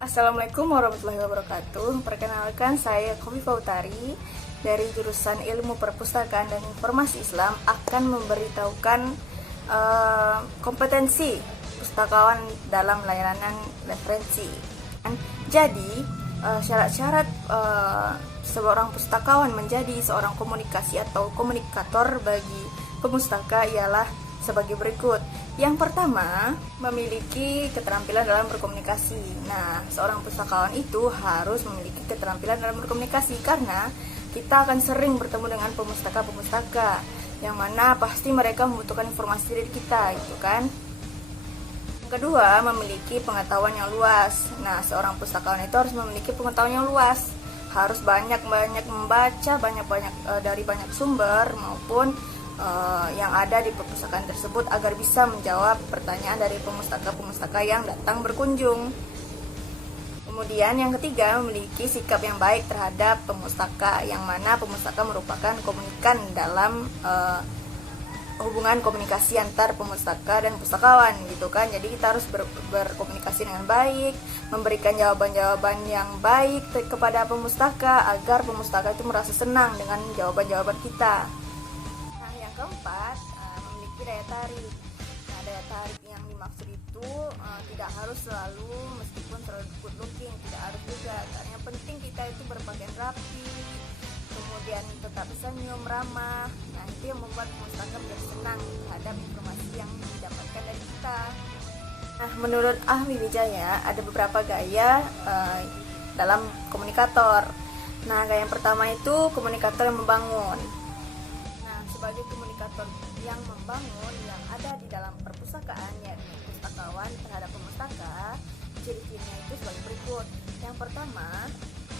Assalamualaikum warahmatullahi wabarakatuh. Perkenalkan, saya Khofifah Utari dari jurusan Ilmu Perpustakaan dan Informasi Islam akan memberitahukan kompetensi pustakawan dalam layanan referensi. Jadi, syarat-syarat seorang pustakawan menjadi seorang komunikasi atau komunikator bagi pemustaka ialah sebagai berikut. Yang pertama, memiliki keterampilan dalam berkomunikasi. Nah, seorang pustakawan itu harus memiliki keterampilan dalam berkomunikasi karena kita akan sering bertemu dengan pemustaka-pemustaka yang mana pasti mereka membutuhkan informasi dari kita, gitu kan. Yang kedua, memiliki pengetahuan yang luas. Nah, seorang pustakawan itu harus memiliki pengetahuan yang luas. Harus banyak-banyak membaca, banyak-banyak dari banyak sumber maupun yang ada di perpustakaan tersebut agar bisa menjawab pertanyaan dari pemustaka-pemustaka yang datang berkunjung. Kemudian yang ketiga, memiliki sikap yang baik terhadap pemustaka, yang mana pemustaka merupakan komunikan dalam hubungan komunikasi antar pemustaka dan pustakawan, gitu kan. Jadi kita harus berkomunikasi dengan baik, memberikan jawaban-jawaban yang baik kepada pemustaka agar pemustaka itu merasa senang dengan jawaban-jawaban kita. Keempat, memiliki daya tarik. Nah, daya tarik yang dimaksud itu tidak harus selalu, meskipun terlalu good looking, tidak harus juga. Karena yang penting kita itu berpakaian rapi, kemudian tetap senyum, ramah. Nah, itu yang membuat pemustaka menjadi senang terhadap informasi yang didapatkan dari kita. Nah, menurut Ahwi Wijaya ada beberapa gaya dalam komunikator. Nah, gaya yang pertama itu komunikator yang membangun. Sebagai komunikator yang membangun yang ada di dalam perpustakaan, yaitu pustakawan terhadap pemustaka, ciri-cirinya itu sebagai berikut.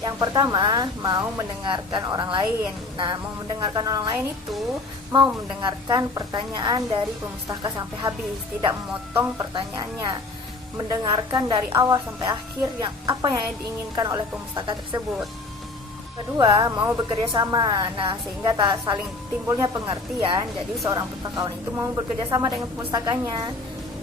Yang pertama, mau mendengarkan orang lain. Nah, mau mendengarkan orang lain itu mau mendengarkan pertanyaan dari pemustaka sampai habis, tidak memotong pertanyaannya, mendengarkan dari awal sampai akhir apa yang diinginkan oleh pemustaka tersebut. Kedua, mau bekerja sama. Nah, sehingga tak saling timbulnya pengertian. Jadi seorang pustakawan itu mau bekerja sama dengan pemustakanya.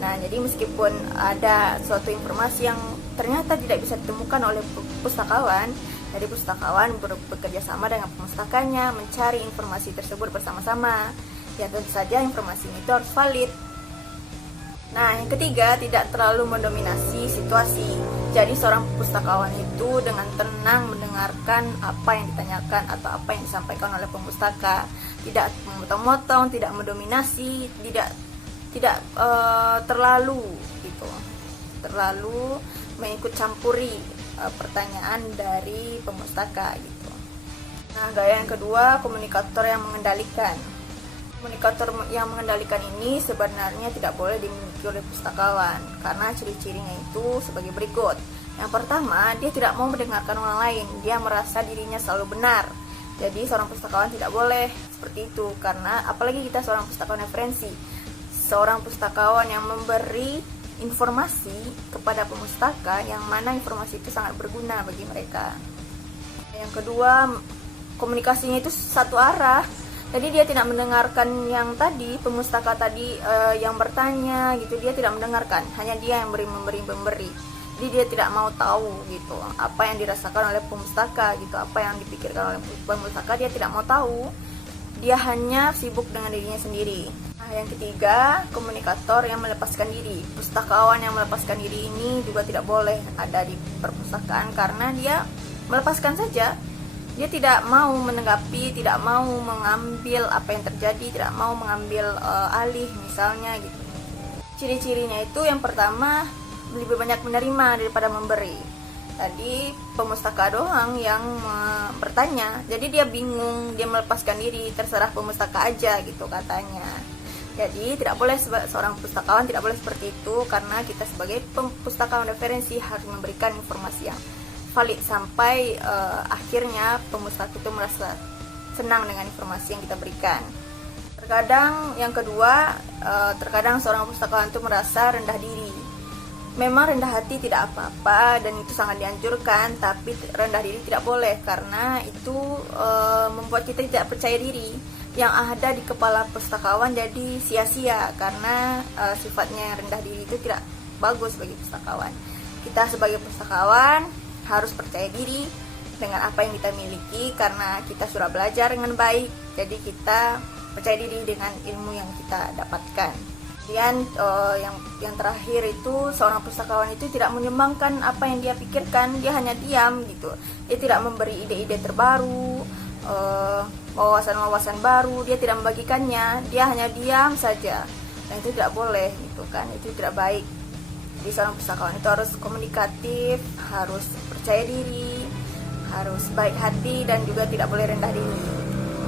Nah, jadi meskipun ada suatu informasi yang ternyata tidak bisa ditemukan oleh pustakawan, jadi pustakawan bekerja sama dengan pemustakanya mencari informasi tersebut bersama-sama. Ya, tentu saja informasi itu harus valid. Nah, yang ketiga, tidak terlalu mendominasi situasi. Jadi seorang pustakawan itu dengan tenang mendengarkan apa yang ditanyakan atau apa yang disampaikan oleh pemustaka, tidak memotong-motong, tidak mendominasi, tidak terlalu mengikut campuri pertanyaan dari pemustaka gitu. Nah, gaya yang kedua, komunikator yang mengendalikan. Komunikator yang mengendalikan ini sebenarnya tidak boleh dimiliki oleh pustakawan karena ciri-cirinya itu sebagai berikut. Yang pertama, dia tidak mau mendengarkan orang lain, dia merasa dirinya selalu benar. Jadi seorang pustakawan tidak boleh seperti itu karena apalagi kita seorang pustakawan referensi, seorang pustakawan yang memberi informasi kepada pemustaka yang mana informasi itu sangat berguna bagi mereka. Yang kedua, komunikasinya itu satu arah. Jadi dia tidak mendengarkan yang tadi, pemustaka tadi yang bertanya gitu, dia tidak mendengarkan, hanya dia yang memberi. Jadi dia tidak mau tahu gitu apa yang dirasakan oleh pemustaka gitu, apa yang dipikirkan oleh pemustaka dia tidak mau tahu. Dia hanya sibuk dengan dirinya sendiri. Nah, yang ketiga, komunikator yang melepaskan diri. Pustakawan yang melepaskan diri ini juga tidak boleh ada di perpustakaan karena dia melepaskan saja. Dia tidak mau menanggapi, tidak mau mengambil apa yang terjadi, tidak mau mengambil alih misalnya gitu. Ciri-cirinya itu yang pertama, lebih banyak menerima daripada memberi. Tadi pemustaka doang yang bertanya, jadi dia bingung, dia melepaskan diri, terserah pemustaka aja gitu katanya. Jadi tidak boleh seorang pustakawan tidak boleh seperti itu karena kita sebagai pustakawan referensi harus memberikan informasi yang valid sampai akhirnya pemustaka itu merasa senang dengan informasi yang kita berikan. Terkadang yang kedua, terkadang seorang pustakawan itu merasa rendah diri. Memang rendah hati tidak apa-apa dan itu sangat dianjurkan, tapi rendah diri tidak boleh karena itu membuat kita tidak percaya diri. Yang ada di kepala pustakawan jadi sia-sia karena sifatnya rendah diri itu tidak bagus bagi pustakawan. Kita sebagai pustakawan harus percaya diri dengan apa yang kita miliki, karena kita sudah belajar dengan baik, jadi kita percaya diri dengan ilmu yang kita dapatkan. Kemudian yang terakhir itu, seorang pustakawan itu tidak menyumbangkan apa yang dia pikirkan, dia hanya diam gitu. Dia tidak memberi ide-ide terbaru, wawasan-wawasan baru, dia tidak membagikannya, dia hanya diam saja. Dan itu tidak boleh gitu kan, itu tidak baik. Jadi seorang pustakawan itu harus komunikatif, harus percaya diri, harus baik hati, dan juga tidak boleh rendah diri.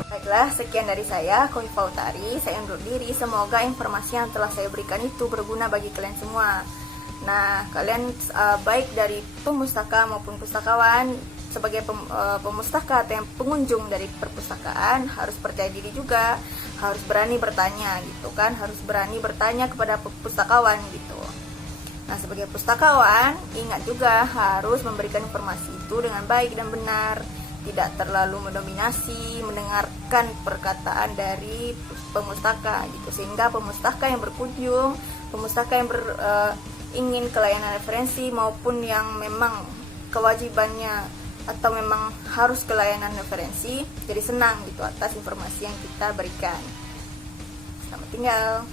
Baiklah, sekian dari saya, Khofifah Utari. Saya undur diri. Semoga informasi yang telah saya berikan itu berguna bagi kalian semua. Nah, kalian baik dari pemustaka maupun pustakawan, sebagai pemustaka atau yang pengunjung dari perpustakaan, harus percaya diri juga, harus berani bertanya gitu kan, harus berani bertanya kepada pustakawan gitu. Nah, sebagai pustakawan, ingat juga harus memberikan informasi itu dengan baik dan benar, tidak terlalu mendominasi, mendengarkan perkataan dari pemustaka gitu, sehingga pemustaka yang berkunjung, pemustaka yang ingin kelayanan referensi maupun yang memang kewajibannya atau memang harus kelayanan referensi, jadi senang gitu atas informasi yang kita berikan. Selamat tinggal,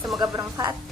semoga bermanfaat.